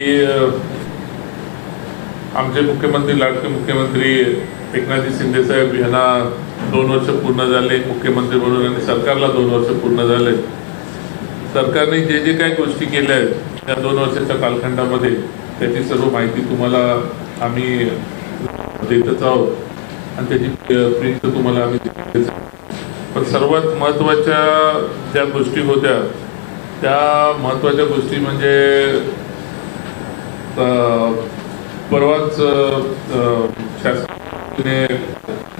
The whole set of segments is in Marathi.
की आमचे मुख्यमंत्री लाडके मुख्यमंत्री एकनाथ शिंदे साहेब यांना 2 वर्ष पूर्ण झाले मुख्यमंत्री म्हणून आणि सरकारला 2 वर्ष पूर्ण झाले। सरकारने जे जे काही गोष्टी केल्या आहेत त्या 2 वर्षाच्या कालखंडामध्ये त्याची सर्व माहिती तुम्हाला आम्ही देतच आहोत आणि त्याची प्रिंट तुम्हाला आम्ही देतच। पण सर्वात महत्त्वाच्या ज्या गोष्टी होत्या त्या महत्त्वाच्या गोष्टी म्हणजे परवाच शासनाने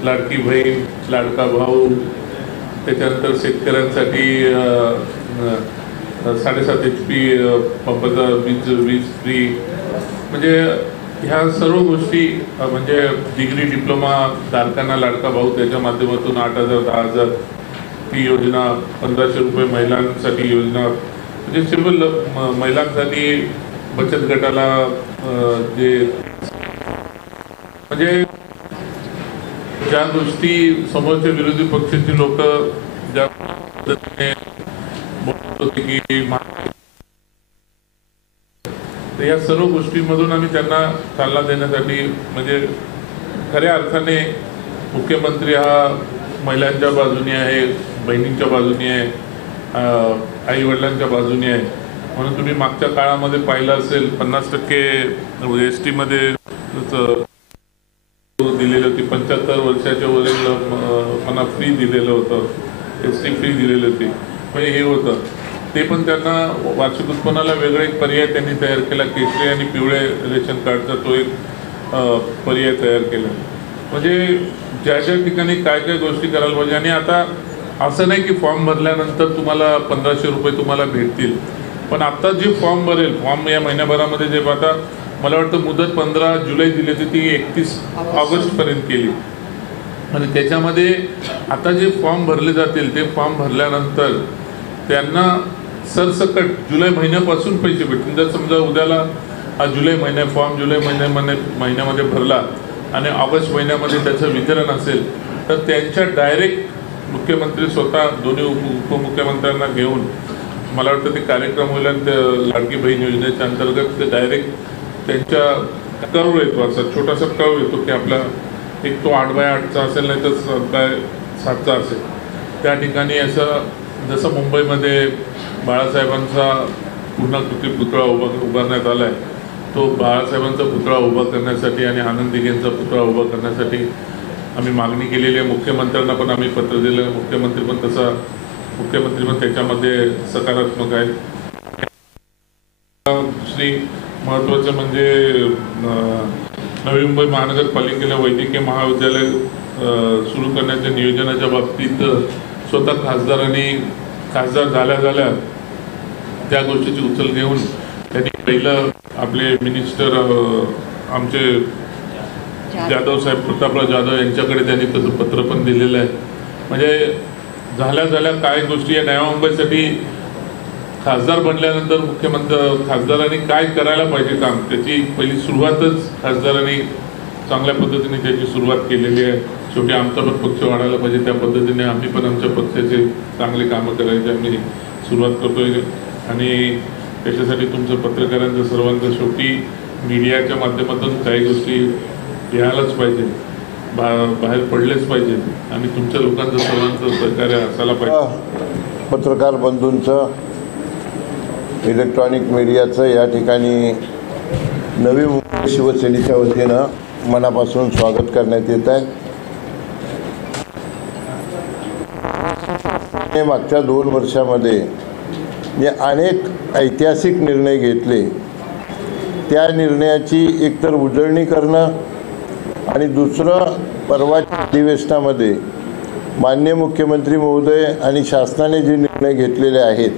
लाडकी बहीण लाडका भाऊ त्याच्यानंतर शेतकऱ्यांसाठी 7.5 HP पंपाचा वीज फ्री म्हणजे ह्या सर्व गोष्टी म्हणजे डिग्री डिप्लोमा धारकांना लाडका भाऊ त्याच्या माध्यमातून 8,000 10,000 ती योजना 1,500 रुपये महिलांसाठी योजना म्हणजे सिंपल महिलांसाठी बचत गटाला जे म्हणजे ज्या गोष्टी समोरच्या विरोधी पक्षाची लोक ज्या पद्धतीने बोलत होते की या सर्व गोष्टींमधून आम्ही त्यांना चालना देण्यासाठी म्हणजे खऱ्या अर्थाने मुख्यमंत्री हा महिलांच्या बाजूने आहे, बहिणींच्या बाजूने आहे, आई वडिलांच्या बाजूने आहे। म्हणून तुम्ही मागच्या काळामध्ये पाहिलं असेल 50% ST मध्ये दिलेली होती, 75 वर्षाच्या वरील मला फ्री दिलेलं होतं, ST फ्री दिलेली होती। म्हणजे हे होतं ते पण त्यांना वार्षिक उत्पन्नाला वेगळा एक पर्याय त्यांनी तयार केला, केशरी आणि पिवळे रेशन कार्डचा तो एक पर्याय तयार केला। म्हणजे ज्या ज्या ठिकाणी काय काय गोष्टी करायला पाहिजे आणि आता असं नाही की फॉर्म भरल्यानंतर तुम्हाला 1,500 रुपये तुम्हाला भेटतील, पण आता जे फॉर्म भरेल फॉर्म या महिन्याभरामध्ये जे आता मला वाटतं मुदत 15 जुलै दिली होती ती 31 ऑगस्टपर्यंत केली आणि त्याच्यामध्ये आता जे फॉर्म भरले जातील ते फॉर्म भरल्यानंतर त्यांना सरसकट जुलै महिन्यापासून पैसे भेटतील। जर समजा उद्याला हा जुलै महिना फॉर्म जुलै महिन्यामध्ये भरला आणि ऑगस्ट महिन्यामध्ये त्याचं वितरण असेल तर त्यांच्या डायरेक्ट मुख्यमंत्री स्वतः दोन्ही उपमुख्यमंत्र्यांना घेऊन मला वाटतं ते कार्यक्रम होईल आणि लाडकी बहीण योजनेच्या अंतर्गत ते डायरेक्ट त्यांच्या कळव येतो, असा छोटासा कळव येतो की आपला एक तो 8x8चा असेल नाही तर 7x7चा असेल। त्या ठिकाणी असं जसं मुंबईमध्ये बाळासाहेबांचा पूर्णाकृती पुतळा उभारण्यात आला आहे, तो बाळासाहेबांचा पुतळा उभा करण्यासाठी आणि आनंद दिघेंचा पुतळा उभा करण्यासाठी आम्ही मागणी केलेली आहे। मुख्यमंत्र्यांना पण आम्ही पत्र दिलं, मुख्यमंत्री पण त्याच्यामध्ये सकारात्मक आहे। दुसरी महत्त्वाचं म्हणजे नवी मुंबई महानगरपालिकेला वैद्यकीय महाविद्यालय सुरू करण्याच्या नियोजनाच्या बाबतीत स्वतः खासदार झाल्या त्या गोष्टीची उचल घेऊन त्यांनी पहिलं आपले मिनिस्टर आमचे जाधव साहेब प्रतापराव जाधव यांच्याकडे त्यांनी तसं पत्र पण दिलेलं आहे। म्हणजे झाल्या काय गोष्टी या नव्या मुंबईसाठी खासदार बनल्यानंतर खासदारांनी काय करायला पाहिजे काम त्याची पहिली सुरुवातच खासदारांनी चांगल्या पद्धतीने त्याची सुरुवात केलेली आहे। शेवटी आमचा पण पक्ष वाढायला पाहिजे त्या पद्धतीने आम्ही पण आमच्या पक्षाचे चांगले कामं करायचे आम्ही सुरुवात करतोय आणि त्याच्यासाठी तुमचं पत्रकारांचं सर्वांचं शेवटी मीडियाच्या माध्यमातून काही गोष्टी घ्यायलाच पाहिजे, बाहेर पडलेच पाहिजे आणि तुमच्या लोकांचं सर्वांचं सहकार्य असायला पाहिजे। पत्रकार बंधूंचं इलेक्ट्रॉनिक मीडियाचं या ठिकाणी नवी मुंबई शिवसेनेच्या वतीनं मनापासून स्वागत करण्यात येत आहे। मागच्या 2 वर्षामध्ये जे अनेक ऐतिहासिक निर्णय घेतले त्या निर्णयाची एकतर उजळणी करणं आणि दुसरं परवाच्या अधिवेशनामध्ये माननीय मुख्यमंत्री महोदय आणि शासनाने जे निर्णय घेतलेले आहेत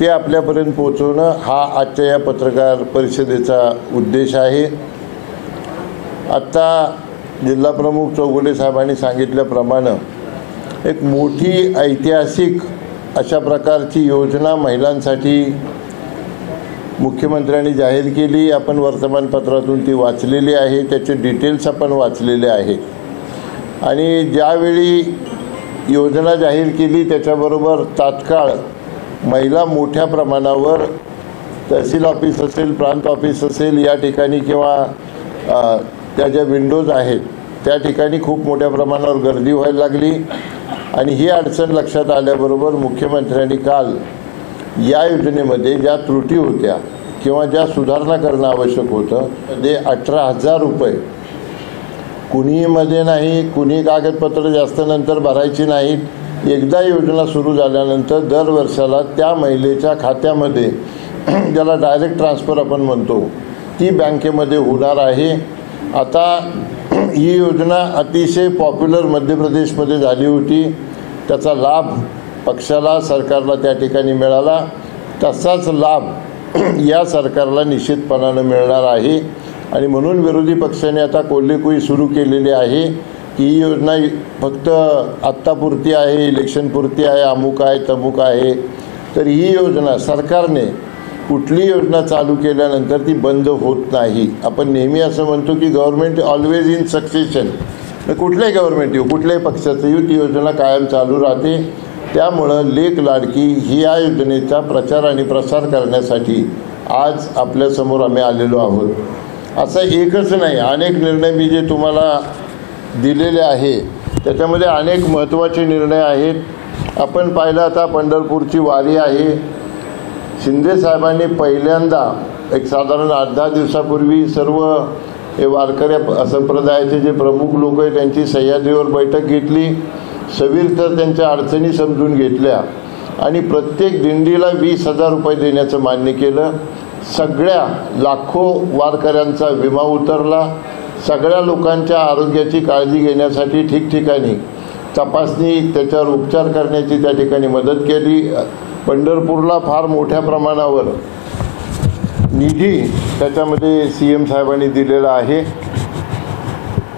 ते आपल्यापर्यंत पोहोचवणं हा आजच्या या पत्रकार परिषदेचा उद्देश आहे। आत्ता जिल्हाप्रमुख चौगुले साहेबांनी सांगितल्याप्रमाणे एक मोठी ऐतिहासिक अशा प्रकारची योजना महिलांसाठी मुख्यमंत्र्यांनी जाहीर केली। आपण वर्तमानपत्रातून ती वाचलेली आहे, त्याचे डिटेल्स आपण वाचलेले आहेत आणि ज्यावेळी योजना जाहीर केली त्याच्याबरोबर तात्काळ महिला मोठ्या प्रमाणावर तहसील ऑफिस असेल, प्रांत ऑफिस असेल, या ठिकाणी किंवा त्या ज्या विंडोज आहेत त्या ठिकाणी खूप मोठ्या प्रमाणावर गर्दी व्हायला लागली आणि ही अडचण लक्षात आल्याबरोबर मुख्यमंत्र्यांनी काल या योजनेमध्ये ज्या त्रुटी होत्या किंवा ज्या सुधारणा करणं आवश्यक होतं ते 18,000 रुपये कुणीमध्ये नाही, कुणी कागदपत्र जास्त नंतर भरायची नाहीत. एकदा योजना सुरू झाल्यानंतर दर वर्षाला त्या महिलेच्या खात्यामध्ये ज्याला डायरेक्ट ट्रान्सफर आपण म्हणतो ती बँकेमध्ये होणार आहे. आता ही योजना अतिशय पॉप्युलर मध्य प्रदेशमध्ये झाली होती. त्याचा लाभ पक्षाला, सरकारला त्या ठिकाणी मिळाला. तसाच लाभ या सरकारला निश्चितपणानं मिळणार आहे आणि म्हणून विरोधी पक्षाने आता कोल्हेकुई सुरू केलेली आहे की ही योजना फक्त आत्तापुरती आहे, इलेक्शनपुरती आहे, अमुक आहे, तमुक आहे. तर ही योजना सरकारने कुठली योजना चालू केल्यानंतर ती बंद होत नाही. आपण नेहमी असं म्हणतो की गव्हर्नमेंट ऑलवेज इन सक्सेशन. कुठल्याही गव्हर्नमेंट येऊ, कुठल्याही पक्षाचं येऊ, ती योजना कायम चालू राहते. त्यामुळं लेक लाडकी ही या योजनेचा प्रचार आणि प्रसार करण्यासाठी आज आपल्यासमोर आम्ही आलेलो आहोत. असं एकच नाही, अनेक निर्णय मी जे तुम्हाला दिलेले आहे त्याच्यामध्ये अनेक महत्त्वाचे निर्णय आहेत. आपण पाहिलं आता पंढरपूरची वारी आहे. शिंदे साहेबांनी पहिल्यांदा एक साधारण 8-10 दिवसापूर्वी सर्व हे वारकऱ्या संप्रदायाचे जे प्रमुख लोक आहेत त्यांची सह्याद्रीवर बैठक घेतली. सविस्तर त्यांच्या अडचणी समजून घेतल्या आणि प्रत्येक दिंडीला 20,000 रुपये देण्याचं मान्य केलं. सगळ्या लाखो वारकऱ्यांचा विमा उतरला. सगळ्या लोकांच्या आरोग्याची काळजी घेण्यासाठी ठिकठिकाणी तपासणी, त्याच्यावर उपचार करण्याची त्या ठिकाणी मदत केली. पंढरपूरला फार मोठ्या प्रमाणावर निधी त्याच्यामध्ये CM साहेबांनी दिलेला आहे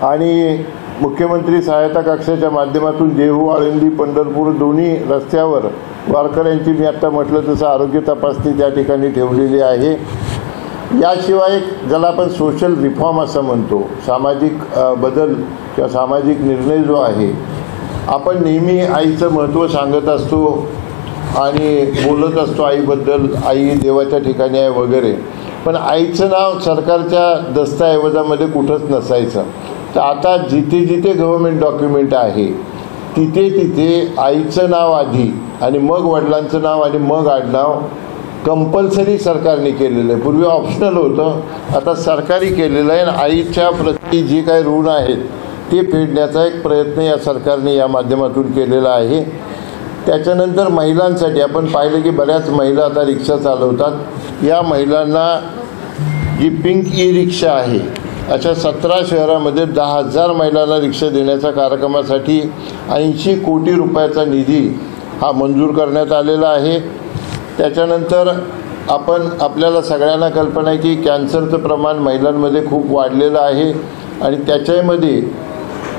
आणि मुख्यमंत्री सहायता कक्षाच्या माध्यमातून देहू, आळंदी, पंढरपूर दोन्ही रस्त्यावर वारकऱ्यांची मी आत्ता म्हटलं तसं आरोग्य तपासणी त्या ठिकाणी ठेवलेली आहे. याशिवाय ज्याला आपण सोशल रिफॉर्म असं म्हणतो, सामाजिक बदल किंवा सामाजिक निर्णय जो आहे, आपण नेहमी आईचं महत्त्व सांगत असतो आणि बोलत असतो आईबद्दल, आई देवाच्या ठिकाणी आहे वगैरे, पण आईचं नाव सरकारच्या दस्तऐवजामध्ये कुठंच नसायचं. तर आता जिथे जिथे गव्हर्नमेंट डॉक्युमेंट आहे तिथे तिथे आईचं नाव आधी आणि मग वडिलांचं नाव आणि मग आडनाव कंपल्सरी सरकारने केलेलं आहे. पूर्वी ऑप्शनल होतं, आता सरकारी केलेलं आहे. आणि आईच्या प्रती जी काही ऋण आहेत ते फेडण्याचा एक प्रयत्न या सरकारने या माध्यमातून केलेला आहे. त्याच्यानंतर महिलांसाठी आपण पाहिलं की बऱ्याच महिला आता रिक्षा चालवतात. या महिलांना जी पिंक ई रिक्षा आहे अशा 17 शहरामध्ये 10,000 महिलांना रिक्षा देण्याच्या कार्यक्रमासाठी 80 कोटी रुपयाचा निधी हा मंजूर करण्यात आलेला आहे. त्याच्यानंतर आपल्याला सगळ्यांना कल्पना आहे की कॅन्सरचं प्रमाण महिलांमध्ये खूप वाढलेलं आहे आणि त्याच्यामध्ये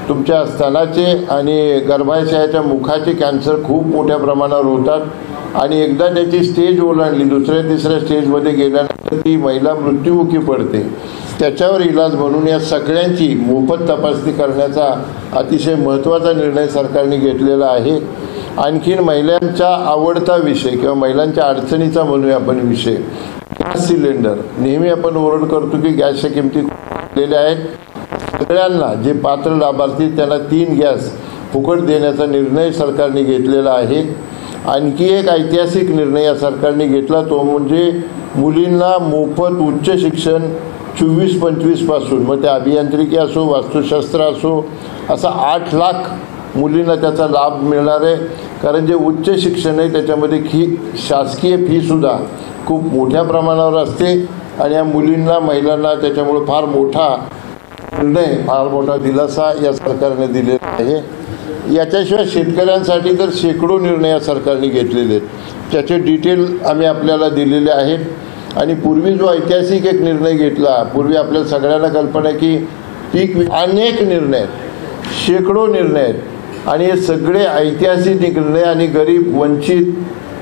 तुमच्या स्तनाचे आणि गर्भाशयाच्या मुखाचे कॅन्सर खूप मोठ्या प्रमाणावर होतात आणि एकदा त्याची स्टेज ओलांडली, दुसऱ्या तिसऱ्या स्टेजमध्ये गेल्यानंतर ती महिला मृत्युमुखी पडते. त्याच्यावर इलाज म्हणून या सगळ्यांची मोफत तपासणी करण्याचा अतिशय महत्त्वाचा निर्णय सरकारने घेतलेला आहे. आणखीन महिलांचा आवडता विषय किंवा महिलांच्या अडचणीचा म्हणूया आपण विषय, गॅस सिलेंडर. नेहमी आपण ओरड करतो की गॅसच्या किमती वाढलेल्या आहेत. सगळ्यांना जे पात्र लाभार्थी त्यांना 3 गॅस फुकट देण्याचा निर्णय सरकारने घेतलेला आहे. आणखी एक ऐतिहासिक निर्णय या सरकारने घेतला तो म्हणजे मुलींना मोफत उच्च शिक्षण 24-25 पासून, मग ते अभियांत्रिकी असो, वास्तुशास्त्र असो, असा 8 लाख मुलींना त्याचा लाभ मिळणार आहे. कारण जे उच्च शिक्षण आहे त्याच्यामध्ये शासकीय फीसुद्धा खूप मोठ्या प्रमाणावर असते आणि या मुलींना, महिलांना त्याच्यामुळे फार मोठा निर्णय, फार मोठा दिलासा या सरकारने दिलेला आहे. याच्याशिवाय शेतकऱ्यांसाठी तर शेकडो निर्णय या सरकारने घेतलेले आहेत. त्याचे डिटेल आम्ही आपल्याला दिलेले आहेत. आणि पूर्वी जो ऐतिहासिक एक निर्णय घेतला, पूर्वी आपल्या सगळ्यांना कल्पना की पीक, अनेक निर्णय, शेकडो निर्णय आहेत आणि हे सगळे ऐतिहासिक निर्णय आणि गरीब, वंचित,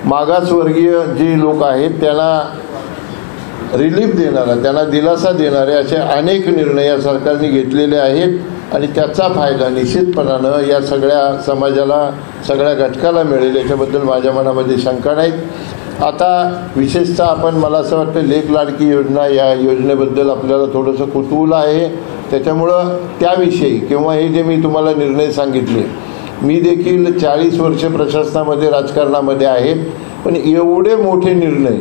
मागासवर्गीय जे लोक आहेत त्यांना रिलीफ देणारा, त्यांना दिलासा देणारे असे अनेक निर्णय या सरकारने घेतलेले आहेत आणि त्याचा फायदा निश्चितपणानं या सगळ्या समाजाला, सगळ्या घटकाला मिळेल याच्याबद्दल माझ्या मनामध्ये शंका नाही. आता विशेषतः आपण मला असं वाटतं लेक लाडकी योजना या योजनेबद्दल आपल्याला थोडंसं कुतूहल आहे. त्याच्यामुळं त्याविषयी किंवा हे जे मी तुम्हाला निर्णय सांगितले, मी देखील 40 वर्ष प्रशासनामध्ये राजकारणामध्ये आहे, पण एवढे मोठे निर्णय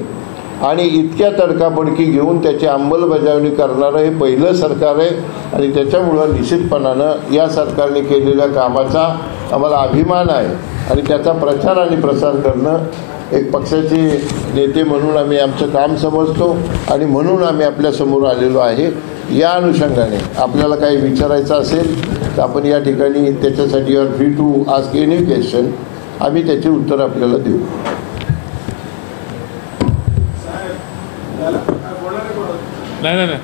आणि इतक्या तडकाफडकी घेऊन त्याची अंमलबजावणी करणारं हे पहिलं सरकार आहे. आणि त्याच्यामुळं निश्चितपणानं या सरकारने केलेल्या कामाचा आम्हाला अभिमान आहे आणि त्याचा प्रचार आणि प्रसार करणं एक पक्षाचे नेते म्हणून आम्ही आमचं काम समजतो आणि म्हणून आम्ही आपल्यासमोर आलेलो आहे. या अनुषंगाने आपल्याला काही विचारायचं असेल तर आपण या ठिकाणी त्याच्यासाठी you are free to ask any question. आम्ही त्याचे उत्तर आपल्याला देऊ. नाही नाही नाही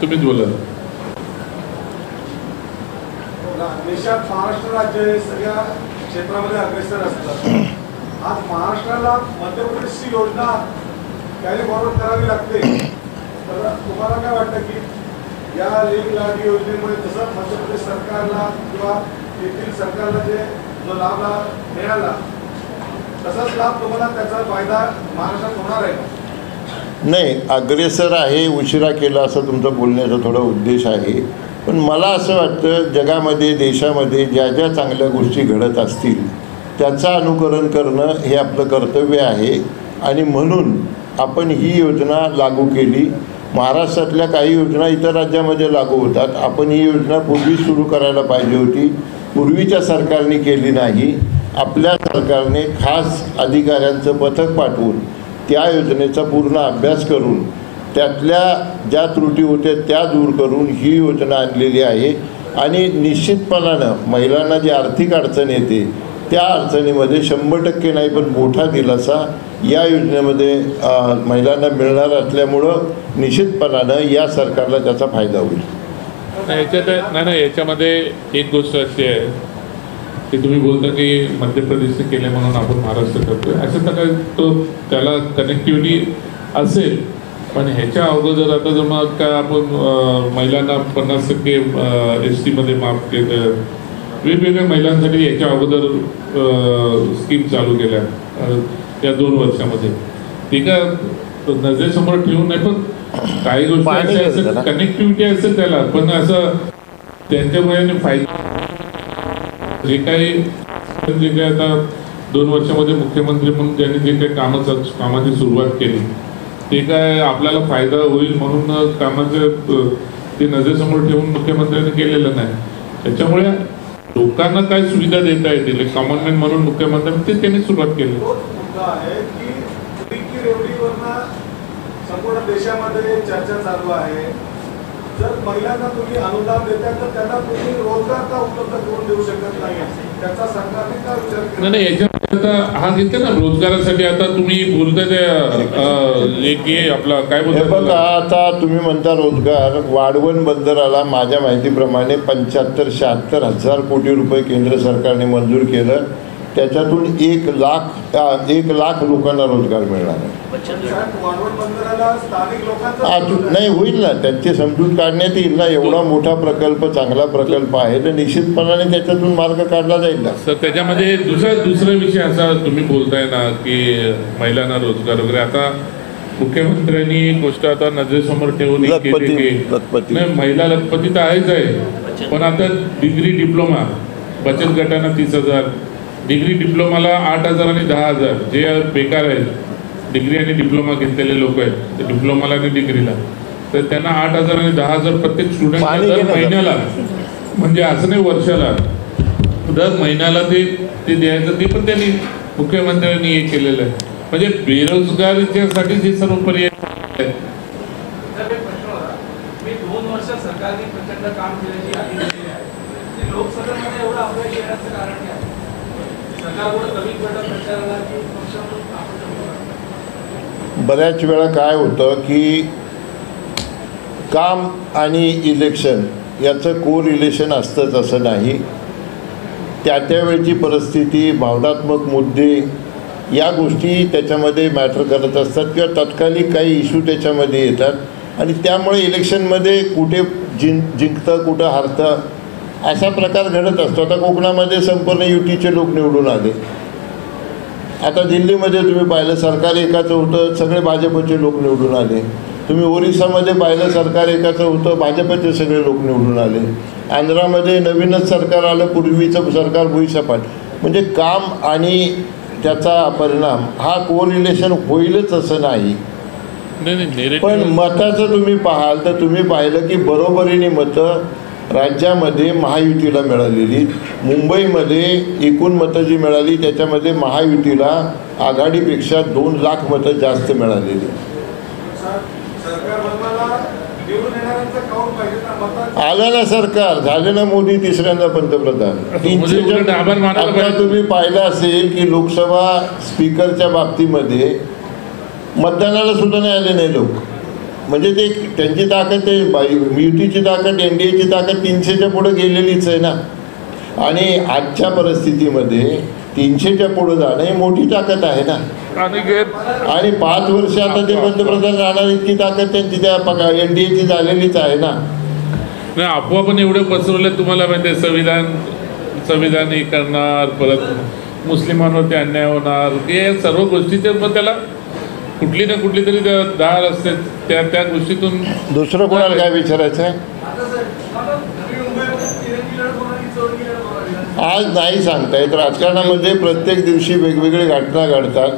तुम्हीच बोला. देशात महाराष्ट्र राज्य हे सगळ्या क्षेत्रामध्ये अग्रेसर असतात. आज महाराष्ट्राला मध्य प्रदेशची योजना कॅरी फॉरवर्ड करावी लागते. तर तुम्हाला काय वाटतं की या लेक लाडकी योजनेमुळे जसं मध्य प्रदेश सरकारला किंवा येथील सरकारला जो लाभ मिळाला तसाच लाभ तुम्हाला त्याचा फायदा महाराष्ट्रात होणार आहे? नाही, अग्रेसर आहे, उशिरा केला असं तुमचा बोलण्याचा थोडा उद्देश आहे. पण मला असं वाटतं जगामध्ये देशामध्ये ज्या ज्या चांगल्या गोष्टी घडत असतील त्याचं अनुकरण करणं हे आपलं कर्तव्य आहे. आणि म्हणून आपण ही योजना लागू केली. महाराष्ट्रातल्या काही योजना इतर राज्यामध्ये लागू होतात. आपण ही योजना पूर्वी सुरू करायला पाहिजे होती, पूर्वीच्या सरकारने केली नाही. आपल्या सरकारने खास अधिकाऱ्यांचं पथक पाठवून त्या योजनेचा पूर्ण अभ्यास करून त्यातल्या ज्या त्रुटी होत्या त्या दूर करून ही योजना आणलेली आहे. आणि निश्चितपणानं महिलांना जी आर्थिक अडचण येते त्या अडचणीमध्ये 100% नाही पण मोठा दिलासा या योजनेमध्ये महिलांना मिळणार असल्यामुळं निश्चितपणानं या सरकारला त्याचा फायदा होईल. नाही याच्यामध्ये एक गोष्ट अशी आहे की तुम्ही बोलता की मध्य प्रदेशने केले म्हणून आपण महाराष्ट्र करतोय असं तर काय तो त्याला कनेक्टिव्हिटी असेल. पण ह्याच्या अगोदर आता जर मग काय आपण महिलांना 50% ST मध्ये माफ केलं, वेगवेगळ्या महिलांसाठी याच्या अगोदर स्कीम चालू केल्या या 2 वर्षामध्ये. ते काय नजरेसमोर ठेवून नाही, पण काही गोष्टी असेल कनेक्टिव्हिटी असेल त्याला, पण असं त्यांच्यामुळे फायदा जे काही आता 2 वर्षामध्ये मुख्यमंत्री म्हणून ज्यांनी जे काही कामाची सुरुवात केली ते काय आपल्याला फायदा होईल म्हणून कामाचं ते नजरेसमोर ठेवून मुख्यमंत्र्यांनी केलेलं नाही. त्याच्यामुळे लोकांना काय सुविधा देता येतील कॉमन मॅन म्हणून मुख्यमंत्र्यांनी ते त्यांनी सुरुवात केली. संपूर्ण देशामध्ये चर्चा चालू आहे. जर महिलांना तुम्ही अनुदान देता तर त्यांना तुम्ही रोजगार का उपलब्ध करून देऊ शकत नाही, त्याचा सरकारने काय विचार केला? नाही याच्यामध्ये आता हा घेतला ना रोजगारासाठी. आता तुम्ही बोलता ते एक आपला काय बोलता बघा, आता तुम्ही म्हणता रोजगार. वाढवण बंदराला माझ्या माहितीप्रमाणे 75-76 हजार कोटी रुपये केंद्र सरकारने मंजूर केलं. त्याच्यातून 1 लाख लोकांना रोजगार मिळणार आहे. नाही होईल ना, त्यांची समजूत काढण्यात येईल ना. एवढा मोठा प्रकल्प, चांगला प्रकल्प आहे तर निश्चितपणाने त्याच्यातून मार्ग काढला जाईल ना. सर त्याच्यामध्ये दुसरा विषय असा तुम्ही बोलताय ना की महिलांना रोजगार वगैरे. आता मुख्यमंत्र्यांनी गोष्ट आता नजरेसमोर ठेवून नाही, महिला लखपती तर आहेच आहे, पण आता डिग्री डिप्लोमा बचत गटांना 30,000, डिग्री डिप्लोमाला 8,000 आणि 10,000. जे बेकार आहेत डिग्री आणि डिप्लोमा घेतलेले लोक आहेत डिप्लोमाला आणि डिग्रीला, तर त्यांना 8,000 आणि 10,000 प्रत्येक स्टुडंट दर महिन्याला, म्हणजे असं नाही वर्षाला, दर महिन्याला ते द्यायचं. ते पण त्यांनी मुख्यमंत्र्यांनी हे केलेलं आहे. म्हणजे बेरोजगारीच्यासाठी जे सर्व पर्याय आहेत. सरकारने प्रचंड काम केल्याची यादी दिलेली आहे. लोकसभेमध्ये एवढं अपयश येण्याचं कारण काय? बऱ्याच वेळा काय होतं की काम आणि इलेक्शन याचं को रिलेशन असतंच असं नाही. त्यावेळची परिस्थिती, भावनात्मक मुद्दे या गोष्टी त्याच्यामध्ये मॅटर करत असतात किंवा तात्कालिक काही इश्यू त्याच्यामध्ये येतात आणि त्यामुळे इलेक्शनमध्ये कुठे जिंकतं कुठं हारतं असा प्रकार घडत असतो. आता कोकणामध्ये संपूर्ण युतीचे लोक निवडून आले, आता दिल्लीमध्ये तुम्ही पाहिलं सरकार एकाचं होतं, सगळे भाजपचे लोक निवडून आले. तुम्ही ओरिसामध्ये पाहिलं सरकार एकाचं होतं, भाजपचे सगळे लोक निवडून आले. आंध्रामध्ये नवीनच सरकार आलं, पूर्वीचं सरकार भुईसपाट. म्हणजे काम आणि त्याचा परिणाम हा कोरिलेशन होईलच असं नाही. पण मताचं तुम्ही पाहाल तर तुम्ही पाहिलं की बरोबरीने मतं राज्यामध्ये महायुतीला मिळालेली. मुंबईमध्ये एकूण मतं जी मिळाली त्याच्यामध्ये महायुतीला आघाडीपेक्षा 2 लाख मतं जास्त मिळालेली. सरकार बनवायला निवडून येणाऱ्यांचा कौल पाहिजे ना, मतात आलं ना सरकार, झाले ना मोदी तिसऱ्यांदा पंतप्रधान. आता तुम्ही पाहिलं असेल की लोकसभा स्पीकरच्या बाबतीमध्ये मतदानाला सुद्धा नाही आले नाही लोक. म्हणजे ते त्यांची ताकद, ते युतीची ताकद, NDAची ताकद 300च्या पुढे गेलेलीच आहे ना. आणि आजच्या परिस्थितीमध्ये 300च्या पुढे जाणं ही मोठी ताकद आहे ना. आणि 5 वर्ष आता ते पंतप्रधान राहणार इतकी ताकद त्यांची त्या NDAची झालेलीच आहे ना. नाही, अफवा पण एवढे पसरवले तुम्हाला माहिती आहे. संविधान हे करणार, परत मुस्लिमांवरती अन्याय होणार, हे सर्व गोष्टीचे मग त्याला कुठली ना कुठली तरी दार असते. त्या गोष्टीतून दुसरं कोणाला काय विचारायचं आहे आज नाही सांगता येत. राजकारणामध्ये प्रत्येक दिवशी वेगवेगळे घटना घडतात.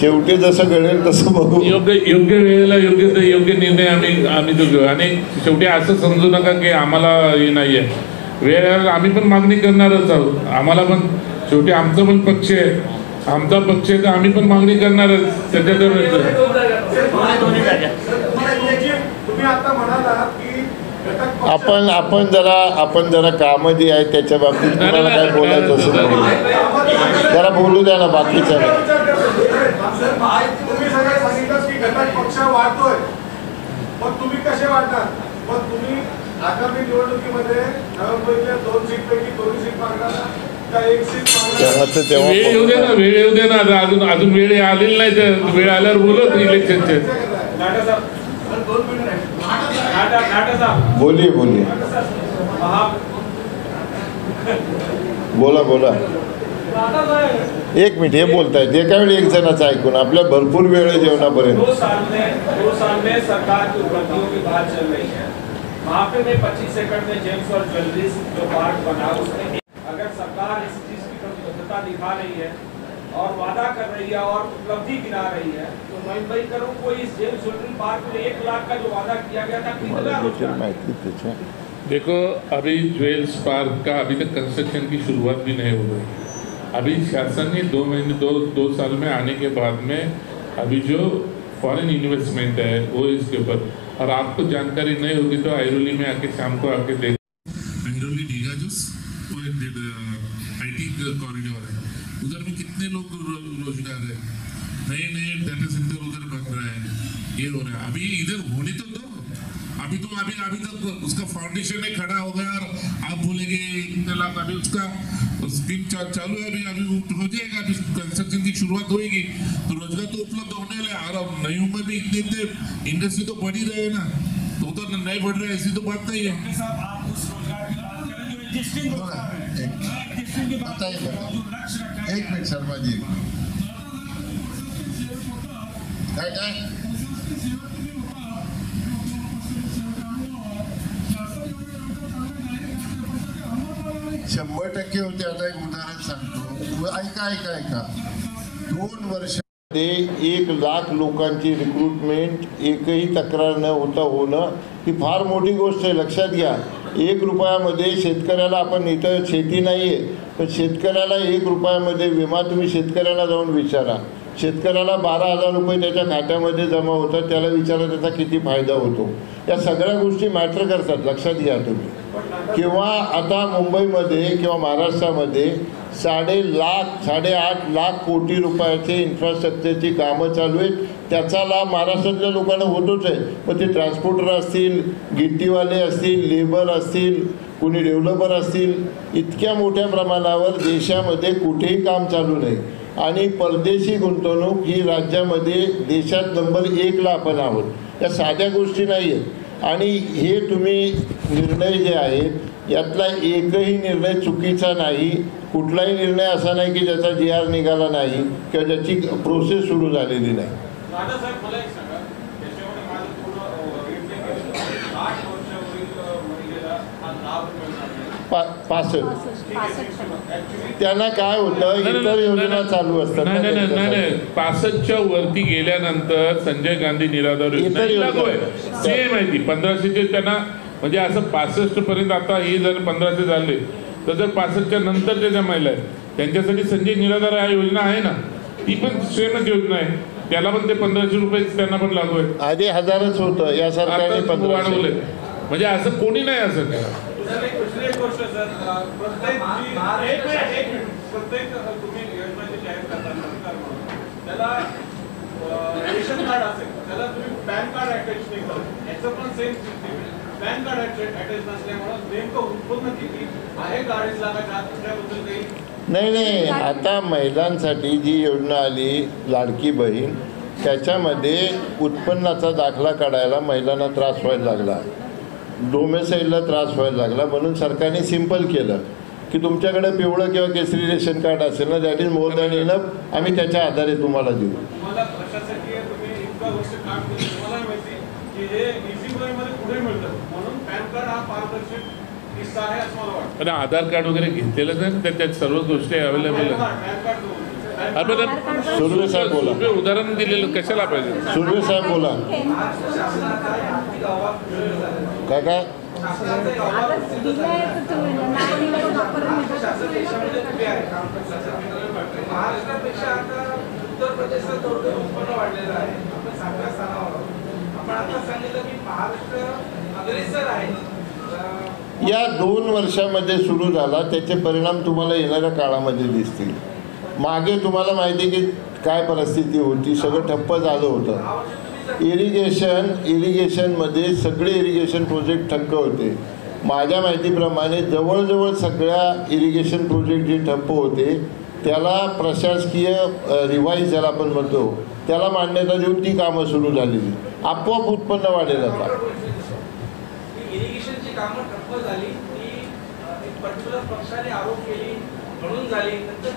शेवटी जसं घडेल तसं बघू. योग्य वेळेला योग्य निर्णय आम्ही तो घेऊ. आणि शेवटी असं समजू नका की आम्हाला हे नाही आहे. वेळेला आम्ही पण मागणी करणारच आहोत. आम्हाला पण शेवटी आमचा पण पक्ष आहे, आमचा पक्ष आहे तर आम्ही पण मागणी करणारच. त्याच्यात आपण जरा कामं जी आहेत त्याच्या बाबतीत तुम्हाला काय बोलायचं असं जरा बोलू द्या ना. बाकीच्या तुम्ही सगळे सांगितलं की घटक पक्ष वाढतोय, मग तुम्ही कसे वाढणार? मग तुम्ही आगामी निवडणुकीमध्ये नव्यामुंबईतल्या 2 सीटपैकी 2 सीट मागणार का 1 सीट मागणार? वेळ येऊ दे ना. अजून वेळ आलेली नाही. तर वेळ आल्यावर बोलत इलेक्शनचे. बोलिए बोला. 1 मिनिट हे बोलतायत एका वेळी एक जणाचं ऐकून. आपल्या भरपूर वेळ आहे जेवणापर्यंत. 2 साल में सरकार की उपलब्धियों की बात चल रही है. वहाँ पे मैं 25 एकड़ में जेम्स और ज्वेलरी जो पार्क बना उसमें अगर सरकार इस चीज की प्रतिबद्धता दिखा रही है और वादा कर रही है और उपलब्धि गिना रही है, तो मैं भाई करूँ कोई इस जेम्स ज्वेलरी पार्क में 1 लाख का जो वादा किया गया था कितना? देखो, अभी ज्वेल्स पार्क का अभी तक कंस्ट्रक्शन की शुरुआत भी नहीं हो गई. अभी शासन ने 2 साल में आने के बाद में अभी जो फॉरेन इन्वेस्टमेंट है वो इसके ऊपर. और आपको जानकारी नहीं होगी तो ऐरोली में आके शाम को आके देख. ऐरोली डीगा जो IT कॉरिडोर है, उधर में कितने लोग रोजगार है. नए डाटा सेंटर उधर बन रहे हैं, ये हो रहा है. अभी इधर होने तो दो. अभी तक उसका फाउंडेशन है खड़ा हो गया और आप बोलेंगे इतने लाख. अभी उसका स्कीम चालू है. अभी हो जाएगा. अभी कंस्ट्रक्शन की शुरुआत होगी तो रोजगार तो उपलब्ध होने वाला है. और नई उम्र में इतने इंडस्ट्री तो बढ़ ही रहे हैं ना, तो उधर नहीं बढ़ रहा है ऐसी तो बात नहीं है. एक मिनिट शर्मा जी काय 100% होते. आता एक उदाहरण सांगतो. ऐका 2 वर्षामध्ये 1 लाख लोकांची रिक्रुटमेंट एकही तक्रार न होता होणं ही फार मोठी गोष्ट आहे. लक्षात घ्या. 1 रुपयामध्ये शेतकऱ्याला, आपण इथं शेती नाही आहे पण शेतकऱ्याला 1 रुपयामध्ये विमा तुम्ही शेतकऱ्याला जाऊन विचारा. शेतकऱ्याला 12,000 रुपये त्याच्या खात्यामध्ये जमा होतात. त्याला विचारा त्याचा किती फायदा होतो. या सगळ्या गोष्टी मॅटर करतात. लक्षात घ्या तुम्ही. किंवा आता मुंबईमध्ये किंवा महाराष्ट्रामध्ये 8.5 लाख कोटी रुपयाचे इन्फ्रास्ट्रक्चरची कामं चालू आहेत. त्याचा लाभ महाराष्ट्रातल्या लोकांना होतोच आहे. मग ते ट्रान्सपोर्टर असतील, गिट्टीवाले असतील, लेबर असतील, कुणी डेव्हलपर असतील. इतक्या मोठ्या प्रमाणावर देशामध्ये कुठेही काम चालू नाही. आणि परदेशी गुंतवणूक ही राज्यामध्ये देशात नंबर 1ला आपण आहोत. या साध्या गोष्टी नाही आहेत. आणि हे तुम्ही निर्णय जे आहेत यातला एकही निर्णय चुकीचा नाही. कुठलाही निर्णय असा नाही की ज्याचा GR निघाला नाही किंवा ज्याची प्रोसेस सुरू झालेली नाही. दादा साहेब मला एक सांगा, त्याच्यामध्ये माझं थोडं reading केलं. 8 वर्षावरील महिलेला हा लाभ मिळणार नाही. 65 त्यांना काय होतं, इतर योजना चालू असतात ना नाही त्यांच्यासाठी. 65च्या वरती गेल्यानंतर संजय गांधी निराधार इतर योजना लागू योजना. आहे. सेम आहे ती 1500चे त्यांना, म्हणजे असं 65 पर्यंत. आता ही जर 1500 झाले तर जर 65च्या नंतरच्या ज्या महिला आहेत त्यांच्यासाठी संजय निराधार हा योजना आहे ना, ती पण सेमच योजना आहे. त्याला पण ते 1500 रुपये त्यांना पण लागू आहे. आधी 1000च होतं, या सरकारने आता 1500. वाढवले. म्हणजे असं कोणी नाही असं केलं. दुसरी एक गोष्ट सर, प्रत्येक तुम्ही योजना जी जाहीर करता सरकार म्हणून, त्याला रेशन कार्ड असेल, त्याला तुम्ही पॅन कार्ड अटॅच नाही करत. याचं पण सेम सिस्टीम आहे. पॅन कार्ड अटॅच नसल्यामुळं नेमकं उत्पन्न किती आहे गाडीच लागायच्या त्याबद्दल काही नाही, आता महिलांसाठी जी योजना आली लाडकी बहीण, त्याच्यामध्ये उत्पन्नाचा दाखला काढायला महिलांना त्रास व्हायला लागला, डोमेसाईलला त्रास व्हायला लागला. म्हणून सरकारने सिंपल केलं की तुमच्याकडे पिवळं किंवा केसरी रेशन कार्ड असेल ना, that is more than enough, आम्ही त्याच्या आधारे तुम्हाला देऊ. तुम्हाला प्रशासकीय तुम्ही इतका वर्ष काम केलं, तुम्हाला माहिती की हे इझी मध्ये पुढे मिळतं. म्हणून पॅन कार्ड हा पारदर्शक किस्सा आहे असं मला वाटतं. पण आधार कार्ड वगैरे घेतलेलं नाही, त्याच्यात सर्व गोष्टी अवेलेबल आहे. पॅन कार्ड सुर्वे साहेब बोला. सोपे उदाहरण दिलेलं कशाला पाहिजे. सुर्वे साहेब बोला. काय काय महाराष्ट्रापेक्षा आता उत्तर प्रदेशात थोडं उत्पन्न वाढलेलं आहे. आपण 7व्या स्थानावर आहोत. आपण आता सांगितलं की महाराष्ट्र अग्रेसर आहे. या 2 वर्षामध्ये सुरू झाला, त्याचे परिणाम तुम्हाला येणाऱ्या काळामध्ये दिसतील. मागे तुम्हाला माहिती की काय परिस्थिती होती, सगळं ठप्प झालं होतं. इरिगेशनमध्ये सगळे इरिगेशन प्रोजेक्ट ठप्प होते. माझ्या माहितीप्रमाणे जवळजवळ सगळ्या इरिगेशन प्रोजेक्ट जे ठप्प होते त्याला प्रशासकीय रिवाईज ज्याला आपण म्हणतो त्याला मान्यता देऊन ती कामं सुरू झालेली. आपोआप उत्पन्न वाढेल आता. इरिगेशनची कामं ठप्प झाली ती एक पर्टिक्युलर पक्षाने आरोप केली म्हणून झाली. नंतर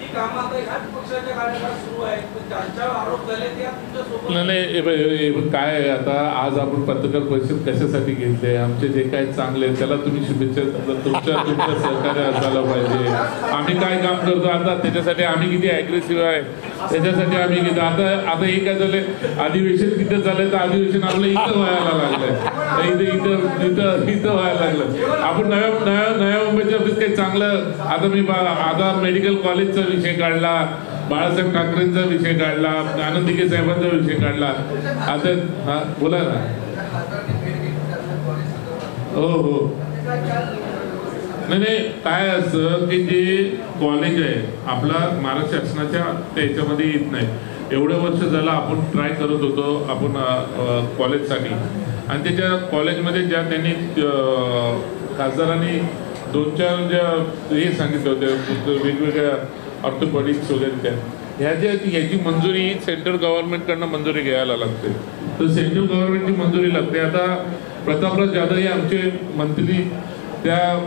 ती कामं आता ह्याच पक्षाच्या कार्यकाळात सुरू आहेत. ज्यांच्यावर आरोप झाले ते तुमच्यासोबत नाही, काय आहे आता, आज आपण पत्रकार परिषद कशासाठी घेतले, आमचे जे काही चांगले आहे त्याला तुम्ही शुभेच्छा, तुमचं सहकार्य असायला पाहिजे. आम्ही काय काम करतो आता त्याच्यासाठी आम्ही किती ॲग्रेसिव्ह आहे त्याच्यासाठी आम्ही किती आता हे काय झालंय, अधिवेशन तिथं झालंय तर अधिवेशन आपलं इथं व्हायला लागलंय, इथं व्हायला लागलं. आपण नव्या मुंबईच्या ऑफिस काही चांगलं, आता मी आता मेडिकल कॉलेजचा विषय काढला, बाळासाहेब ठाकरेंचा विषय काढला, आनंदिके साहेबांचा विषय काढला. आता हा बोला ना. हो नाही, काय असतं की जे कॉलेज आहे आपला महाराष्ट्र शासनाच्या त्याच्यामध्ये येत नाही. एवढं वर्ष झालं आपण ट्राय करत होतो आपण कॉलेजसाठी, आणि त्याच्या कॉलेजमध्ये ज्या त्यांनी खासदारांनी 2-4 ज्या हे सांगितलं होते वेगवेगळ्या ऑर्थोपेडिक्स वगैरे ह्याची मंजुरी सेंट्रल गव्हर्नमेंटकडनं मंजुरी घ्यायला लागते. तर सेंट्रल गव्हर्नमेंटची मंजुरी लागते. आता प्रतापराव जाधव हे आमचे मंत्री त्या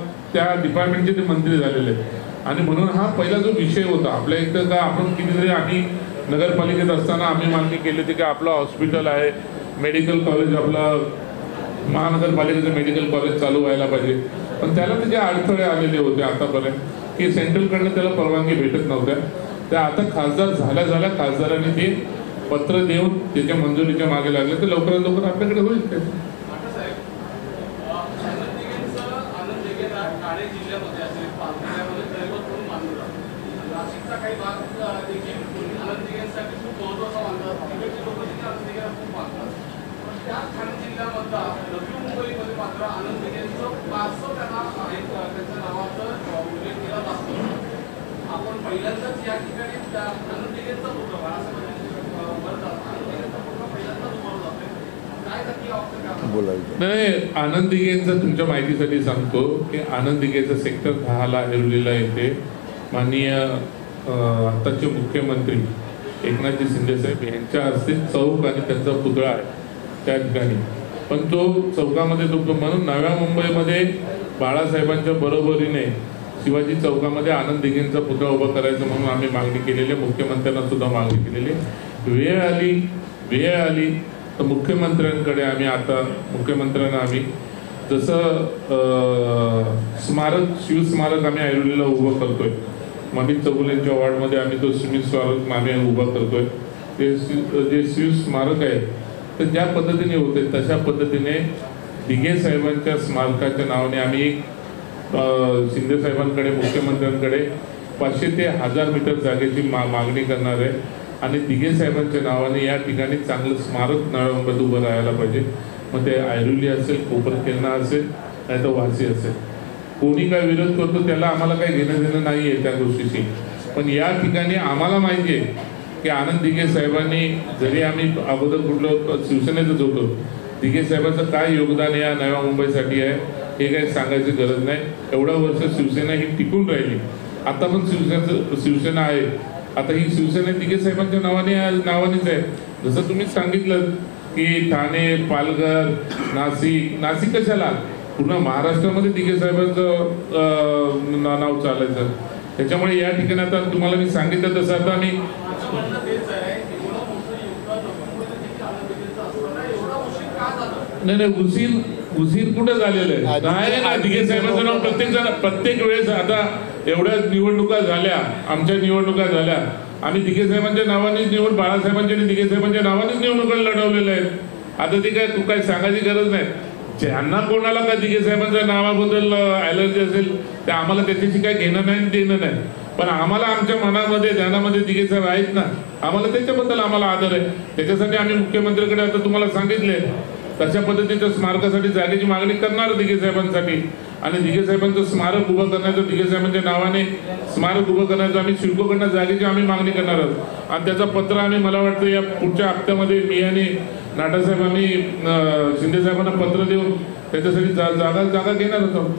डिपार्टमेंटचे ते मंत्री झालेले आहेत, आणि म्हणून हा पहिला जो विषय होता आपल्या इथं का आपण कितीतरी आम्ही नगरपालिकेत असताना आम्ही मागणी केली होती की आपलं हॉस्पिटल आहे, मेडिकल कॉलेज, आपलं महानगरपालिकेचं मेडिकल कॉलेज चालू व्हायला पाहिजे. पण त्याला त्याचे अडथळे आलेले होते आतापर्यंत की सेंट्रलकडनं त्याला परवानगी भेटत नव्हत्या. त्या आता खासदार झाल्या खासदारांनी ते पत्र देऊन त्याच्या मंजुरीच्या मागे लागले, तर लवकरात लवकर आपल्याकडे होईल. ठाणे जिल्ह्यामध्ये असेल, पालघरमध्ये दैवत म्हणून मानलं जातं. नाशिकचा काही भाग देखील आनंदीसाठी खूप महत्त्वाचा मानला जातो. तिकडचे लोक देखील आनंदीला खूप मानतात. पण त्याच ठाणे जिल्ह्यामधला नवी मुंबईमध्ये मात्र आनंदीचं फारसं त्यांना त्यांच्या नावाचा उल्लेख केला जातो. आपण पहिल्यांदाच या ठिकाणी त्या आनंदीचा फोटो असं म्हणतात, आनंदीचा फोटो पहिल्यांदाच उभारला जातोय. काय नक्की नाही, आनंद दिघेंचं तुमच्या माहितीसाठी सांगतो की आनंद दिघेचं सेक्टर 10ला ऐरोलीला येते. माननीय आताचे मुख्यमंत्री एकनाथजी शिंदे साहेब यांच्या हस्ते चौक आणि त्यांचा पुतळा आहे त्या ठिकाणी. पण तो चौकामध्ये तो म्हणून नव्या मुंबईमध्ये बाळासाहेबांच्या बरोबरीने शिवाजी चौकामध्ये आनंद दिघेंचा पुतळा उभा करायचा म्हणून आम्ही मागणी केलेली आहे. मुख्यमंत्र्यांना सुद्धा मागणी केलेली आहे. वेळ आली तर मुख्यमंत्र्यांकडे आम्ही आता मुख्यमंत्र्यांना आम्ही जसं शिवस्मारक आम्ही ऐरोलीला उभं करतोय, ममित चौगुलेंच्या वॉर्डमध्ये आम्ही तो शिवस्मारक आम्ही उभा करतोय. ते जे शिवस्मारक आहे तर ज्या पद्धतीने होते तशा पद्धतीने दिघे साहेबांच्या स्मारकाच्या नावाने आम्ही एक शिंदे साहेबांकडे मुख्यमंत्र्यांकडे 500 ते 1000 मीटर जागेची मागणी करणार आहे. आणि दिघे साहेबांच्या नावाने या ठिकाणी चांगलं स्मारक नव्या मुंबईत उभं राहायला पाहिजे. मग ते ऐरोली असेल, कोपरखेरणा असेल, नाही तर वाशी असेल, कोणी काय विरोध करतो त्याला आम्हाला काही घेणं देणं नाही आहे त्या गोष्टीशी. पण या ठिकाणी आम्हाला माहिती आहे की आनंद दिघे साहेबांनी, जरी आम्ही अगोदर कुठलं शिवसेनेतच होतो, दिघे साहेबांचं काय योगदान या नव्या मुंबईसाठी आहे हे काही सांगायची गरज नाही. एवढा वर्ष शिवसेना ही टिकून राहिली. आता पण शिवसेना आहे. आता ही शिवसेना दिघे साहेबांच्या नावानेच आहे. जसं तुम्ही सांगितलं की ठाणे, पालघर, नाशिक कशाला, पूर्ण महाराष्ट्रामध्ये दिघे साहेबांचं नाव चालायचं. त्याच्यामुळे या ठिकाणी आता तुम्हाला मी सांगितलं तसं आता आम्ही नाही उशीर कुठे झालेलं आहे. नाही दिघे साहेबांचं नाव प्रत्येक वेळेस, आता एवढ्या निवडणुका झाल्या, आमच्या निवडणुका झाल्या, आम्ही दिघे साहेबांच्या नावानेच बाळासाहेबांच्या आणि दिघे साहेबांच्या नावानेच निवडणुका लढवलेल्या आहेत. आता ती काय सांगायची गरज नाही. ज्यांना कोणाला काय दिघे साहेबांच्या नावाबद्दल ॲलर्जी असेल ते आम्हाला त्याच्याशी काय घेणं नाही देणं नाही. पण आम्हाला आमच्या मनामध्ये ध्यानामध्ये दिघे साहेब आहेत ना, आम्हाला त्याच्याबद्दल आदर आहे. त्याच्यासाठी आम्ही मुख्यमंत्र्यांकडे आता तुम्हाला सांगितले तशा पद्धतीच्या स्मारकासाठी जागेची मागणी करणार दिघे साहेबांसाठी. आणि दिघे साहेबांचं स्मारक उभं करण्याचं, दिघे साहेबांच्या नावाने स्मारक उभं करण्याचं आम्ही सिडकोकडनं जागेची आम्ही मागणी करणार आहोत. आणि त्याचं पत्र आम्ही, मला वाटतं या पुढच्या हप्त्यामध्ये मी आणि नाटासाहेब आम्ही शिंदे साहेबांना पत्र देऊन त्याच्यासाठी जागा घेणार होतो.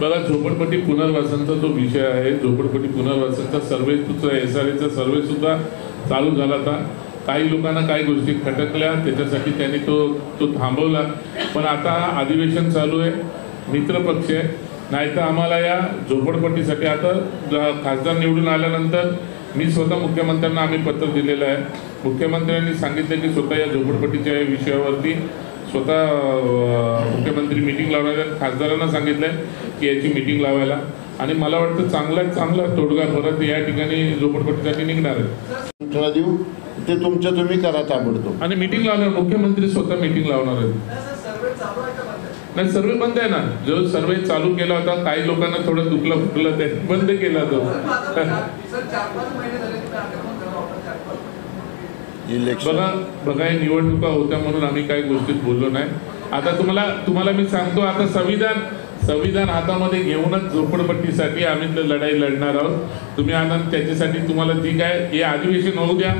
बघा, झोपडपट्टी पुनर्वसनचा जो विषय आहे, झोपडपट्टी पुनर्वसनचा सर्वे, SRA सर्वे सुद्धा चालू झाला होता. काही लोकांना काही गोष्टी खटकल्या, त्याच्यासाठी त्यांनी तो थांबवला. पण आता अधिवेशन चालू आहे, मित्रपक्ष आहे, नाही तर आम्हाला या झोपडपट्टीसाठी आता खासदार निवडून आल्यानंतर मी स्वतः मुख्यमंत्र्यांना आम्ही पत्र दिलेलं आहे. मुख्यमंत्र्यांनी सांगितलं की स्वतः या झोपडपट्टीच्या विषयावरती स्वतः मुख्यमंत्री मीटिंग लावणार आहेत. खासदारांना सांगितलंय की याची मीटिंग लावायला. आणि मला वाटतं चांगला तोडगा परत या ठिकाणी झोपडपट्टीसाठी निघणार आहे. देऊ ते तुमचं तुम्ही करा ताबडतोब. आणि मीटिंग लावणार, मुख्यमंत्री स्वतः मीटिंग लावणार आहेत. नाही, सर्वे बंद आहे ना. जो सर्वे चालू केला होता, काही लोकांना थोडं दुखलं फुटलं, ते बंद केला तो. बघा हे निवडणुका होत्या म्हणून आम्ही काही गोष्टीत बोललो नाही. आता तुम्हाला मी सांगतो, आता संविधान हातामध्ये घेऊनच झोपडपट्टीसाठी आम्ही लढाई लढणार आहोत. तुम्ही आनंद त्याच्यासाठी तुम्हाला जी काय हे अधिवेशन होऊ द्या,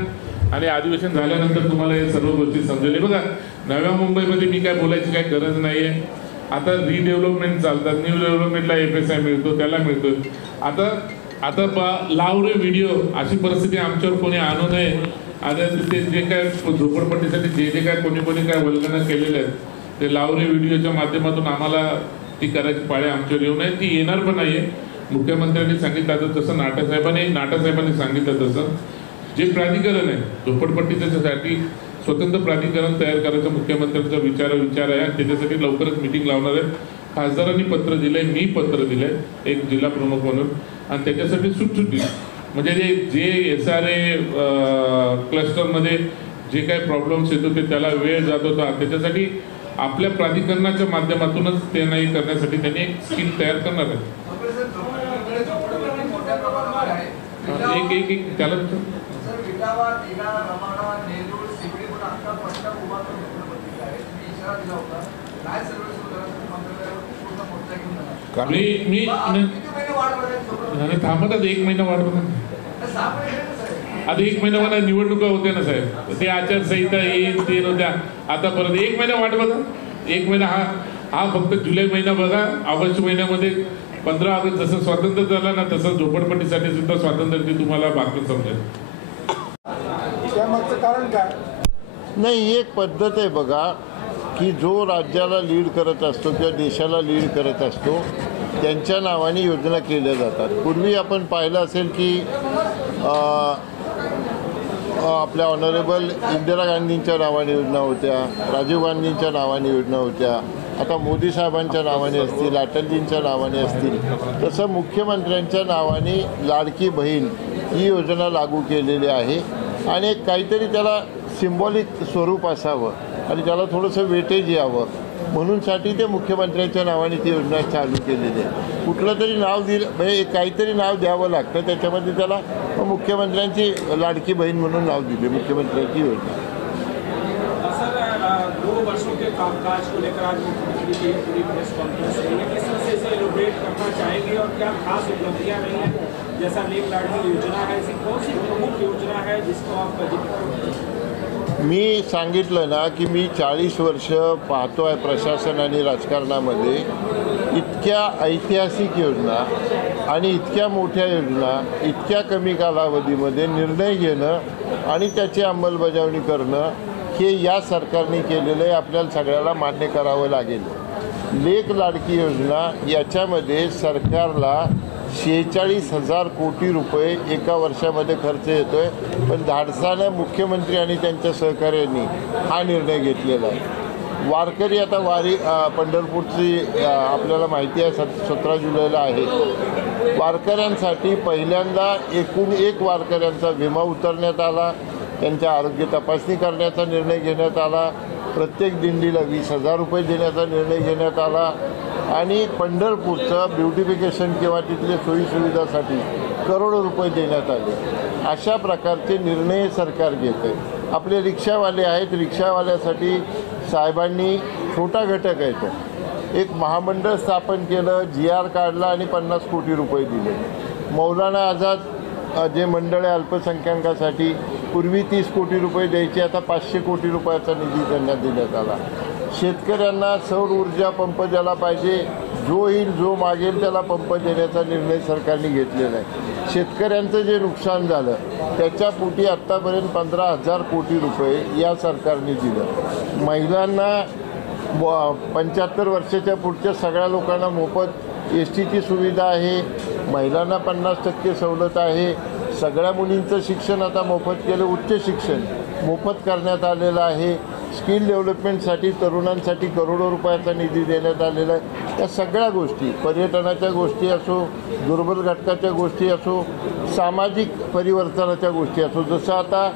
आणि अधिवेशन झाल्यानंतर तुम्हाला हे सर्व गोष्टी समजेल. बघा, नव्या मुंबईमध्ये मी काय बोलायची काय गरज नाहीये. आता रिडेव्हलपमेंट चालतात, न्यू डेव्हलपमेंटला FSI मिळतो, त्याला मिळतो. आता लाव रे व्हिडिओ, अशी परिस्थिती आमच्यावर कोणी आणू नये. आता ते जे काय झोपडपट्टीसाठी जे काय कोणी काय वल्गना केलेले आहेत ते लाव रे व्हिडिओच्या माध्यमातून आम्हाला ती करायची पाळी आमच्यावर येऊ नये. ती येणार पण नाहीये. मुख्यमंत्र्यांनी सांगितलं तसं, नाटासाहेबांनी सांगितलं तसं, जे प्राधिकरण आहे झोपडपट्टीसाठी स्वतंत्र प्राधिकरण तयार करायचा मुख्यमंत्र्यांचा विचार आहे. आणि त्याच्यासाठी लवकरच मीटिंग लावणार आहे. खासदारांनी पत्र दिलंय, मी पत्र दिलंय एक जिल्हा प्रमुख म्हणून. आणि त्याच्यासाठी सुटसुटीत म्हणजे जे SRA क्लस्टरमध्ये जे काही प्रॉब्लेम्स येत होते, त्याला वेळ जात होता, त्याच्यासाठी आपल्या प्राधिकरणाच्या माध्यमातूनच ते नाही करण्यासाठी त्यांनी एक स्कीम तयार करणार आहे. एक त्याला मी थांबतात 1 महिना वाट बघा. आता 1 महिना मला निवडणुका होत्या ना साहेब, ते आचारसंहिता येईल ते नव्हत्या. आता परत 1 महिना वाट बघा. 1 महिना हा फक्त जुलै महिना बघा. ऑगस्ट महिन्यामध्ये 15 ऑगस्ट जसं स्वातंत्र्य झालं ना, तसं झोपडपट्टीसाठी सुद्धा स्वातंत्र्याची तुम्हाला बातमी समजेल. कारण काय? नाही, ही एक पद्धत आहे बघा, की जो राज्याला लीड करत असतो किंवा देशाला लीड करत असतो त्यांच्या नावाने योजना केल्या जातात. पूर्वी आपण पाहिलं असेल की आपल्या ऑनरेबल इंदिरा गांधींच्या नावाने योजना होत्या, राजीव गांधींच्या नावाने योजना होत्या, आता मोदी साहेबांच्या नावाने असतील, अटलजींच्या नावाने असतील, तसं मुख्यमंत्र्यांच्या नावाने लाडकी बहीण ही योजना लागू केलेली आहे. आणि काहीतरी त्याला सिम्बॉलिक स्वरूप असावं आणि त्याला थोडंसं वेटेज यावं म्हणूनसाठी ते मुख्यमंत्र्यांच्या नावाने ती योजना चालू केलेली आहे. कुठलं तरी नाव दिलं म्हणजे काहीतरी नाव द्यावं लागतं, त्याच्यामध्ये त्याला मुख्यमंत्र्यांची लाडकी बहीण म्हणून नाव दिले, मुख्यमंत्र्यांची योजना. सर, 2 वर्षों के कामकाज को लेकर आज मुख्यमंत्री की पूरी प्रेस कॉन्फ्रेंस हुई है, किस तरह से इसे एलोब्रेट करना चाहेंगे और क्या खास उपलब्धियां रही हैं? जैसा नेक लाडली योजना है, ऐसी कौन सी प्रमुख योजना है जिसको आप बजट? मी सांगितलं ना की मी 40 वर्ष पाहतो आहे प्रशासन आणि राजकारणामध्ये. इतक्या ऐतिहासिक योजना आणि इतक्या मोठ्या योजना इतक्या कमी कालावधीमध्ये निर्णय घेणं आणि त्याची अंमलबजावणी करणं हे या सरकारने केलेलं आहे, आपल्याला सगळ्याला मान्य करावं लागेल. लेक लाडकी योजना याच्यामध्ये सरकारला 46,000 कोटी रुपये एका वर्षामध्ये खर्च येतो आहे, पण धाडसानं मुख्यमंत्री आणि त्यांच्या सहकार्यांनी हा निर्णय घेतलेला आहे. वारकरी आता वारी पंढरपूरची आपल्याला माहिती आहे 17 जुलैला आहे. वारकऱ्यांसाठी पहिल्यांदा एकूण 1 वारकऱ्यांचा विमा उतरण्यात आला, त्यांच्या आरोग्य तपासणी करण्याचा निर्णय घेण्यात आला, प्रत्येक दिंडीला 20,000 रुपये देण्याचा निर्णय घेण्यात आला आणि पंढरपूरचं ब्युटिफिकेशन किंवा तिथल्या सोयीसुविधासाठी करोडो रुपये देण्यात आले. अशा प्रकारचे निर्णय सरकार घेत आहे. आपले रिक्षावाले आहेत, रिक्षावाल्यासाठी साहेबांनी छोटा घटक आहे तो एक महामंडळ स्थापन केलं, GR काढला आणि 50 कोटी रुपये दिले. मौलाना आझाद जे मंडळ आहे अल्पसंख्याकासाठी पूर्वी 30 कोटी रुपये द्यायचे, आता 500 कोटी रुपयाचा निधी त्यांना देण्यात आला. शेतकऱ्यांना सौर ऊर्जा पंप ज्याला पाहिजे, जो येईल जो मागेल त्याला पंप देण्याचा निर्णय सरकारने घेतलेला आहे. शेतकऱ्यांचं जे नुकसान झालं त्याच्या पोटी आत्तापर्यंत 15,000 कोटी रुपये या सरकारने दिलं. महिलांना 75 वर्षाच्या पुढच्या सगळ्या लोकांना मोफत STची सुविधा आहे, महिलांना 50% सवलत आहे. सगळ्या मुलींचं शिक्षण आता मोफत केलं, उच्च शिक्षण मोफत करण्यात आलेलं आहे. स्किल डेव्हलपमेंटसाठी तरुणांसाठी करोडो रुपयाचा निधी देण्यात आलेला आहे. या सगळ्या गोष्टी पर्यटनाच्या गोष्टी असो, दुर्बल घटकाच्या गोष्टी असो, सामाजिक परिवर्तनाच्या गोष्टी असो. जसं आता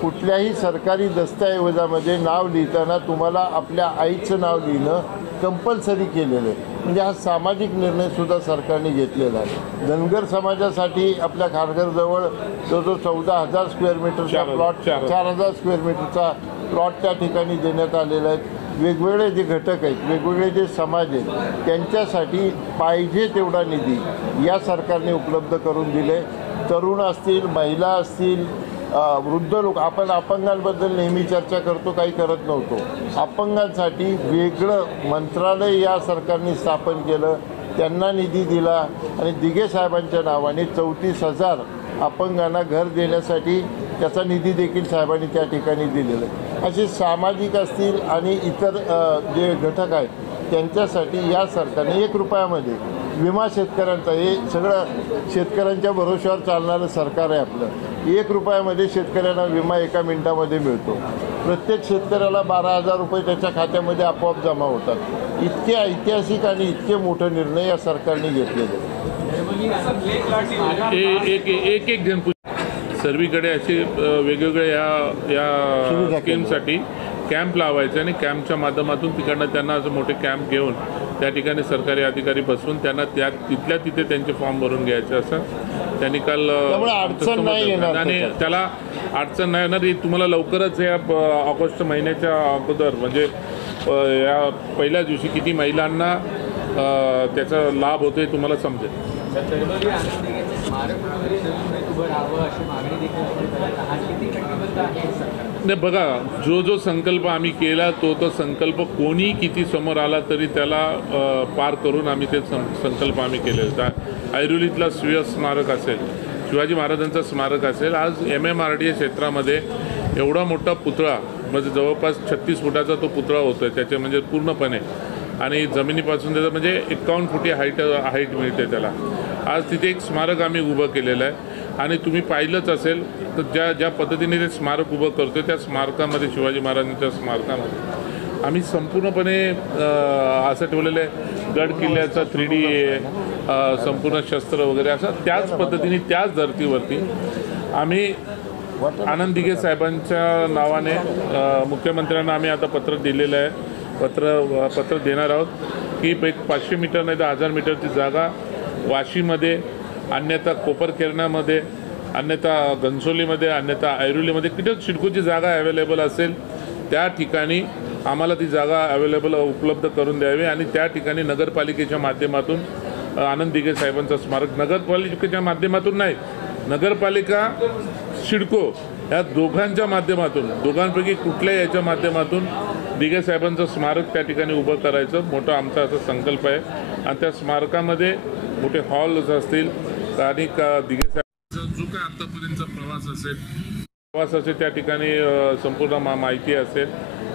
कुठल्याही सरकारी दस्तऐवजामध्ये नाव लिहिताना तुम्हाला आपल्या आईचं नाव लिहिणं कंपल्सरी केलेलं आहे. म्हणजे हा सामाजिक निर्णयसुद्धा सरकारने घेतलेला आहे. धनगर समाजासाठी आपल्या खारघरजवळ जो 14,000 स्क्वेअर मीटरचा प्लॉट, 4,000 स्क्वेअर मीटरचा प्लॉट त्या ठिकाणी देण्यात आलेला आहे. वेगवेगळे जे घटक आहेत, वेगवेगळे जे समाज आहेत, त्यांच्यासाठी पाहिजे तेवढा निधी या सरकारने उपलब्ध करून दिले. तरुण असतील, महिला असतील, वृद्ध लोक, आपण अपंगांबद्दल नेहमी चर्चा करतो, काही करत नव्हतो. अपंगांसाठी वेगळं मंत्रालय या सरकारने स्थापन केलं, त्यांना निधी दिला आणि दिघे साहेबांच्या नावाने 34,000 अपंगांना घर देण्यासाठी त्याचा निधी देखील साहेबांनी त्या ठिकाणी दिलेला आहे. असे सामाजिक असतील आणि इतर जे घटक आहेत त्यांच्यासाठी या सरकारने 1 रुपयामध्ये विमा शेतकऱ्यांचा, हे सगळं शेतकऱ्यांच्या भरोश्यावर चालणारं सरकार आहे आपलं. 1 रुपयामध्ये शेतकऱ्यांना विमा एका मिनिटामध्ये मिळतो. प्रत्येक शेतकऱ्याला 12,000 रुपये त्याच्या खात्यामध्ये आपोआप जमा होतात. इतके ऐतिहासिक आणि इतके मोठे निर्णय या सरकारने घेतलेले. एक जण सर्वीकडे असे वेगवेगळ्या या स्कीमसाठी कॅम्प लावायचे आणि कॅम्पच्या माध्यमातून तिकडनं त्यांना असं मोठे कॅम्प घेऊन त्या ठिकाणी सरकारी अधिकारी बसवून त्यांना तिथल्या तिथे त्यांचे फॉर्म भरून घ्यायचे असं त्यांनी काल आणि त्याला अडचण नाही येणार. तुम्हाला लवकरच या ऑगस्ट महिन्याच्या अगोदर म्हणजे या पहिल्याच दिवशी किती महिलांना त्याचा लाभ होतोय तुम्हाला समजेल. नाही बघा, जो संकल्प आम्ही केला तो संकल्प कोणी किती समोर आला तरी त्याला पार करून आम्ही ते संकल्प आम्ही केलेला. ऐरोलीतला स्मारक असेल, शिवाजी महाराजांचं स्मारक असेल, आज MMRDA क्षेत्रामध्ये एवढा मोठा पुतळा म्हणजे जवळपास 36 फुटाचा तो पुतळा होतोय त्याचे म्हणजे पूर्णपणे, आणि जमिनीपासून त्याचं म्हणजे 51 फुटी हाईट मिळते त्याला. आज तिथे एक स्मारक आम्ही उभं केलेलं आहे आणि तुम्ही पाहिलंच असेल तर ज्या पद्धतीने ते स्मारक उभं करतोय त्या स्मारकामध्ये, शिवाजी महाराजांच्या स्मारकामध्ये आम्ही संपूर्णपणे असं ठेवलेलं आहे गड किल्ल्याचा 3D संपूर्ण शस्त्र वगैरे असं त्याच पद्धतीने त्याच धर्तीवरती आम्ही आनंद दिघे साहेबांच्या नावाने मुख्यमंत्र्यांना आम्ही आता पत्र दिलेलं आहे. पत्र देणार आहोत की एक 500 मीटर नाही तर 1000 मीटरची जागा वाशीमध्ये, अन्यथा कोपरखेरणामध्ये, अन्यथा घनसोलीमध्ये, अन्यथा ऐरोलीमध्ये कुठे सिडकोची जागा अवेलेबल असेल त्या ठिकाणी आम्हाला ती जागा अवेलेबल उपलब्ध करून द्यावी आणि त्या ठिकाणी नगरपालिकेच्या माध्यमातून आनंद दिघे साहेबांचं स्मारक, नगरपालिकेच्या माध्यमातून नाही, नगरपालिका सिडको या दोघांच्या माध्यमातून, दोघांपैकी कुठल्याही याच्या माध्यमातून दिघे साहेबांचं स्मारक त्या ठिकाणी उभं करायचं मोठा आमचा असा संकल्प आहे. आणि त्या स्मारकामध्ये मोठे हॉल्स असतील आणि दिघे साहेबांचा जो काय आतापर्यंतचा प्रवास असेल त्या ठिकाणी संपूर्ण माहिती असेल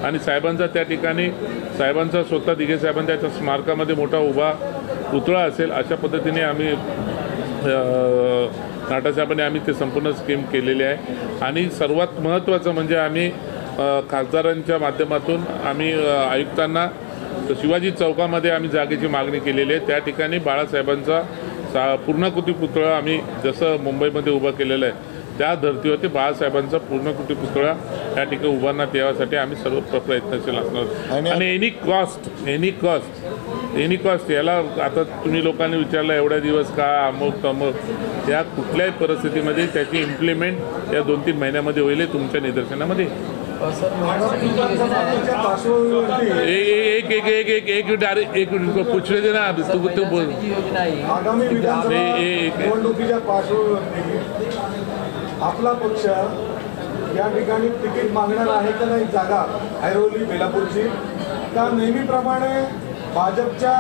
आणि साहेबांचा त्या ठिकाणी साहेबांचा स्वतः दिघे साहेबांच्या त्या स्मारकामध्ये मोठा उभा पुतळा असेल. अशा पद्धतीने आम्ही नाटासाहेबांनी आम्ही ते संपूर्ण स्कीम केलेली आहे. आणि सर्वात महत्त्वाचं म्हणजे आम्ही खासदारांच्या माध्यमातून आम्ही आयुक्तांना शिवाजी चौकामध्ये आम्ही जागेची मागणी केलेली आहे. त्या ठिकाणी बाळासाहेबांचा पूर्णाकृती पुतळा आम्ही जसं मुंबईमध्ये उभा केलेला आहे त्या धर्तीवरती बाळासाहेबांचा पूर्णकृती पुतळा त्या ठिकाणी उभारण्यात यासाठी आम्ही सर्व प्रयत्नशील असणार. आणि एनी कॉस्ट याला आता तुम्ही लोकांनी विचारलं एवढ्या दिवस का अमुक तमुक, या कुठल्याही परिस्थितीमध्ये त्याची इम्प्लिमेंट या 2-3 महिन्यामध्ये होईल तुमच्या निदर्शनामध्ये. एक मिनिट पूछले दे ना तू बोल. आगामी विधानसभा निवडणुकीच्या पार्श्वभूमीवरती आपला पक्ष या ठिकाणी तिकीट मागणार आहे का नाही जागा ऐरोली बेलापूरची, का नेहमीप्रमाणे भाजपच्या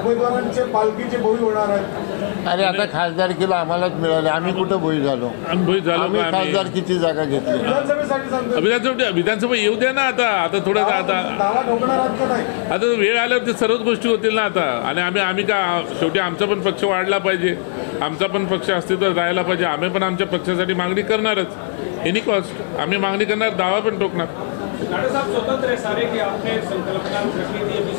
उमेदवारांचे पालखीचे भोई होणार आहेत? अरे आता खासदारकीला आम्हालाच मिळाले, आम्ही कुठं भोई झालो? आम्ही खासदारकीची जागा घेतली. विधानसभेसाठी सांगतो, विधानसभा येऊ द्या ना आता थोडं आता दावा ठोकणार आहात का नाही? आता वेळ आल्यावर ते सर्वच गोष्टी होतील ना आता. आणि आम्ही का शेवटी आमचा पण पक्ष वाढला पाहिजे, आमचा पण पक्ष अस्तित्वात राहायला पाहिजे. आम्ही पण आमच्या पक्षासाठी मागणी करणारच एनी कॉस्ट. आम्ही मागणी करणार, दावा पण ठोकणार. नाटा साहब स्वतंत्र है सारे की आपने संकल्पना रखी थी अभी